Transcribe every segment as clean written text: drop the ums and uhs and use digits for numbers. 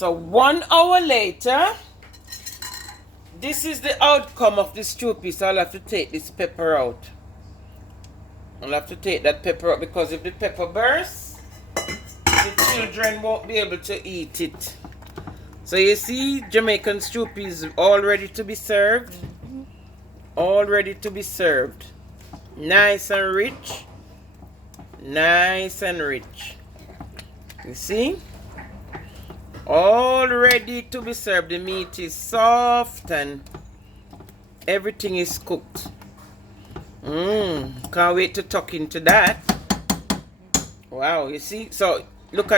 So 1 hour later, this is the outcome of this stew piece. I'll have to take this pepper out. I'll have to take that pepper out because if the pepper bursts, the children won't be able to eat it. So you see, Jamaican stew peas all ready to be served. All ready to be served. Nice and rich. Nice and rich. You see? All ready to be served. The meat is soft and everything is cooked. Can't wait to tuck into that. Wow, you see? So look.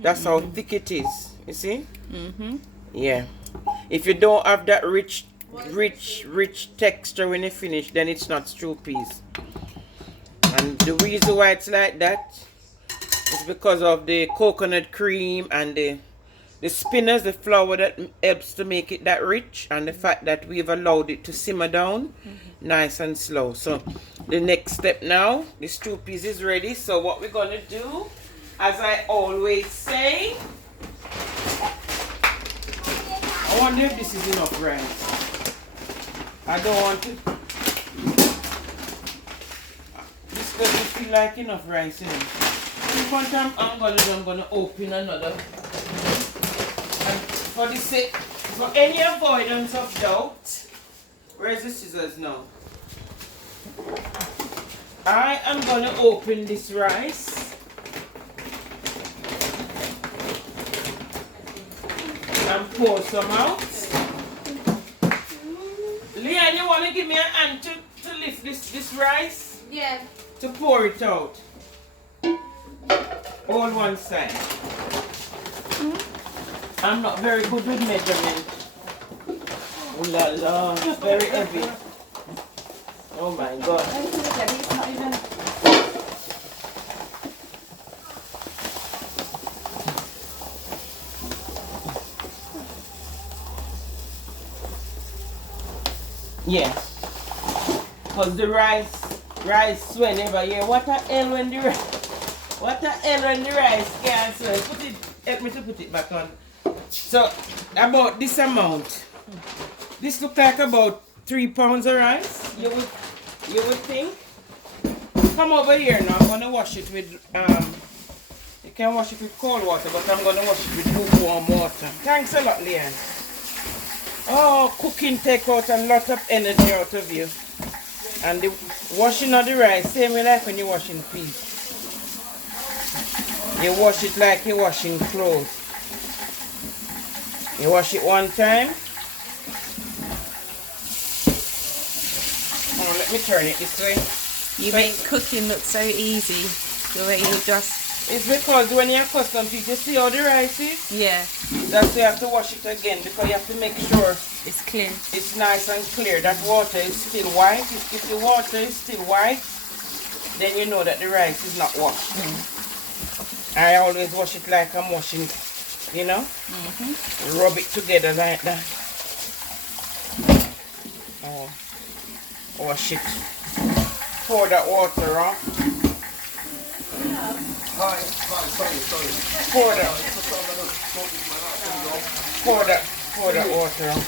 That's how thick it is. You see? Yeah. If you don't have that rich texture when you finish, then it's not stew peas. And the reason why it's like that is because of the coconut cream and the spinners, the flour that helps to make it that rich, and the fact that we've allowed it to simmer down nice and slow. So the next step now, the stew peas is ready. So what we're gonna do, as I always say, I wonder if this is enough rice. I don't want to. This doesn't feel like enough rice, you know. One time I'm gonna open another. And for the sake, for any avoidance of doubt, where's the scissors now? I am gonna open this rice and pour some out. Leanne, you wanna give me a hand to lift this rice? Yeah. To pour it out. All one side. I'm not very good with measurement. Oh la la, very heavy. Oh my god. It's not even. Yes. Because the rice whenever you what a hell when the rice can't swell. Put it, help me to put it back on. So about this amount. This look like about 3 pounds of rice. You would think. Come over here now. I'm gonna wash it with you can wash it with cold water, but I'm gonna wash it with lukewarm water. Thanks a lot, Leanne. Oh, cooking take out a lot of energy out of you. And the washing of the rice, same way like when you're washing peas. You wash it like you're washing clothes. You wash it one time. Oh, let me turn it this way. You make cooking look so easy. The way you just... It's because when you're accustomed to it, you see how the rice is? Yeah. That's why you have to wash it again, because you have to make sure it's clean. It's nice and clear. That water is still white. If the water is still white, then you know that the rice is not washed. I always wash it like I'm washing, you know? Rub it together like that. Oh, wash it. Pour that water off. Pour that water on.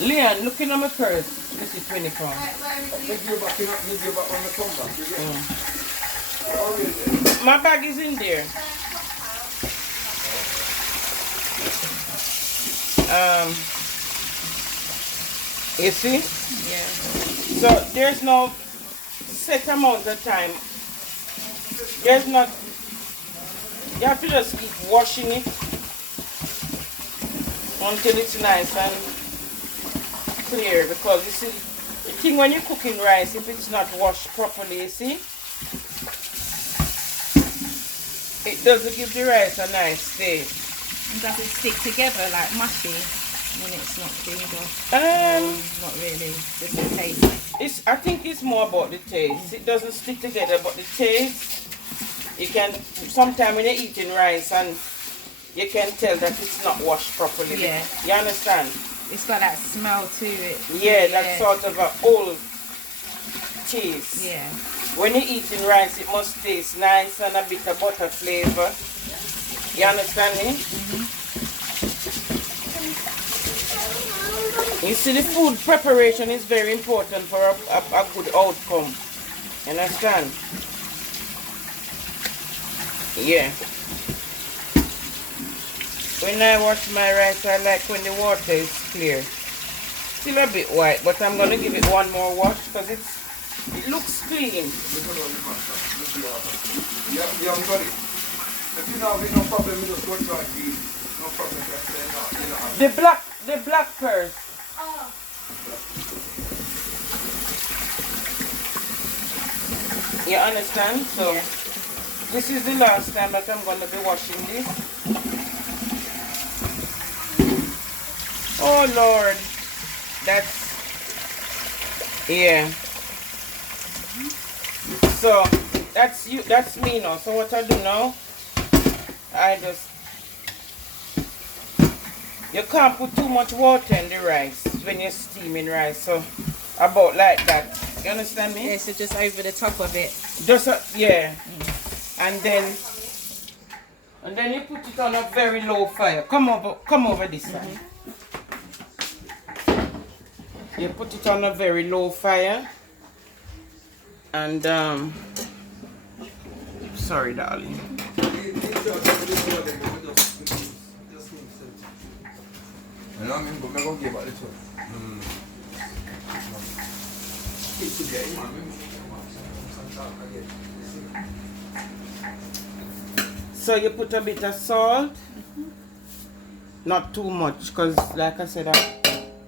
Leanne, looking at my purse. This is 20 pounds. My bag is in there. You see? Yeah. So there's no set amount of time. There's not. You have to just keep washing it until it's nice and clear. Because you see, the thing when you're cooking rice, if it's not washed properly, you see, it doesn't give the rice a nice taste. And does it stick together like mushy when it's not cleaned off? Not really. Just the taste. I think it's more about the taste. It doesn't stick together, but the taste, you can, sometimes when you're eating rice and you can tell that it's not washed properly. Yeah. You understand? It's got that smell to it. Yeah, that sort of a old taste. Yeah. When you're eating rice, it must taste nice and a bit of butter flavor. You understand me? You see, the food preparation is very important for a good outcome. You understand? Yeah. When I wash my rice, I like when the water is clear. Still a bit white, but I'm going to give it one more wash because it looks clean. You haven't got it. If you don't have no problem, you just go to it. No problem, just say no. You don't have it. The black pearl. Oh. You understand? So this is the last time that I'm going to be washing this. Oh Lord, that's, yeah. So that's me now. So what I do now, I just, you can't put too much water in the rice when you're steaming rice. So about like that. You understand me? Yeah, so just over the top of it. Just yeah. And then you put it on a very low fire. Come over this side. You put it on a very low fire. And sorry darling. So you put a bit of salt, not too much, because like I said, I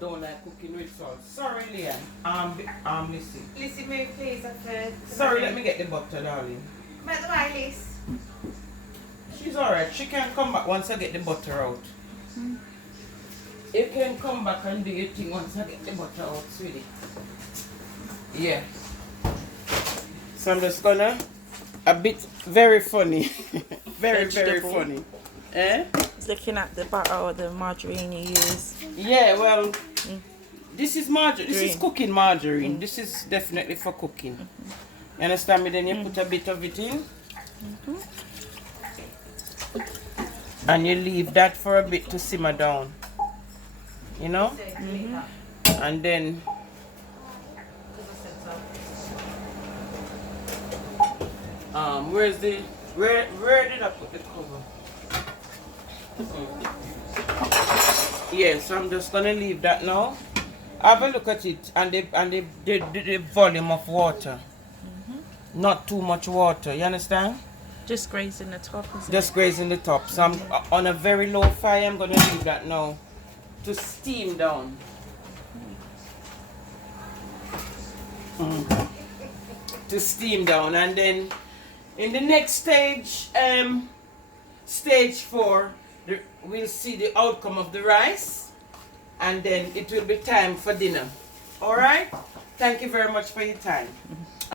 don't like cooking with salt. Sorry, Leah. Lissy. Lissy, move please. Sorry, let me get the butter, darling. Make the way, Liz. She's alright. She can come back once I get the butter out. You can come back and do your thing once I get the butter out, sweetie. Yeah. So I'm just gonna, a bit very funny. Very funny. Eh? It's looking at the butter or the margarine you use. Yeah, well, this is margarine. This is cooking margarine. This is definitely for cooking. You understand me? Then you put a bit of it in. And you leave that for a bit to simmer down. You know? And then where did I put the cover? Yeah, so I'm just gonna leave that now. Have a look at it and the volume of water. Not too much water, you understand? Just grazing the top, isn't Just grazing the top. So I'm on a very low fire. I'm gonna leave that now to steam down. To steam down, and then in the next stage, stage 4, we'll see the outcome of the rice, and then it will be time for dinner. All right? Thank you very much for your time.